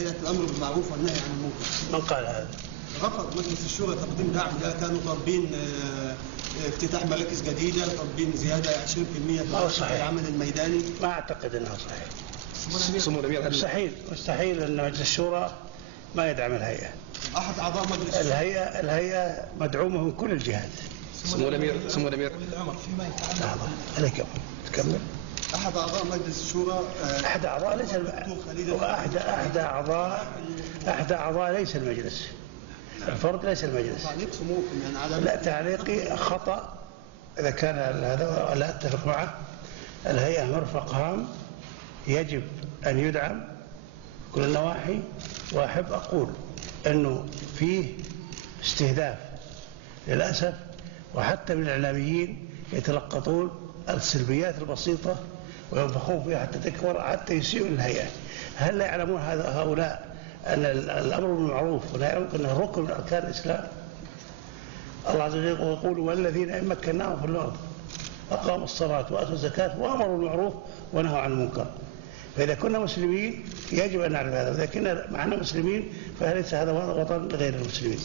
هيئة الأمر بالمعروف والنهي عن المنكر. من قال هذا؟ رفض مجلس الشورى تقديم دعم، كانوا طالبين افتتاح مراكز جديدة، طالبين زيادة 20% في العمل الميداني. ما أعتقد أنها صحيح. مستحيل أن مجلس الشورى ما يدعم الهيئة. أحد أعضاء مجلس الهيئة مدعومة من كل الجهات. سمو الأمير الأمر فيما يتعلق عليك تكمل. أحد أعضاء مجلس الشورى أحد أعضاء ليس أحد أعضاء ليس المجلس، الفرد ليس المجلس. تعليق سموكم يعني على لا، تعليقي خطأ إذا كان هذا، لا أتفق معه. الهيئة مرفق هام يجب أن يدعم كل النواحي، وأحب أقول أنه فيه استهداف للأسف، وحتى من الإعلاميين يتلقطون السلبيات البسيطة وينفخون فيها حتى تكبر، حتى يسيئوا للهيئة. هل لا يعلمون هؤلاء أن الأمر بالمعروف والنهي عن المنكر أنه ركن من أركان الإسلام؟ الله عز وجل يقول: والذين إن مكناهم في الأرض أقاموا الصلاة وآتوا الزكاة وأمروا بالمعروف ونهوا عن المنكر. فإذا كنا مسلمين يجب أن نعرف هذا، وإذا كنا معنا مسلمين فليس هذا وطن غير المسلمين.